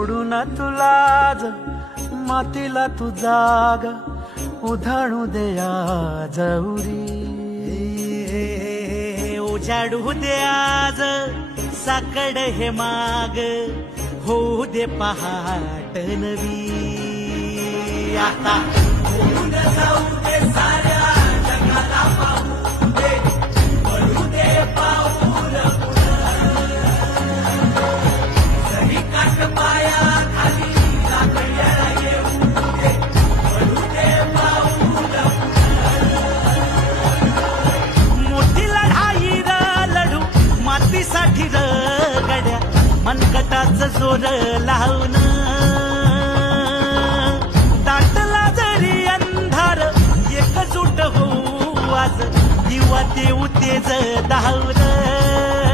सोडून तुला मातीला तू जाग उधाणू दे आज उरी उजाडू दे आज साकड हे माग होऊ दे पहाट नवी आता होऊन जाऊ दे साऱ्या जगाला पाहू दे पडू दे पाऊल सही काट पाया खाली लाकड्याला येऊ दे पडू दे पाऊल मोठी लढाई लढू मातीसाठी गड्या मनगटाच जोर लावून दाटला जरी अंधार एकजूट होऊ आज दिवा देऊ तेज धावलं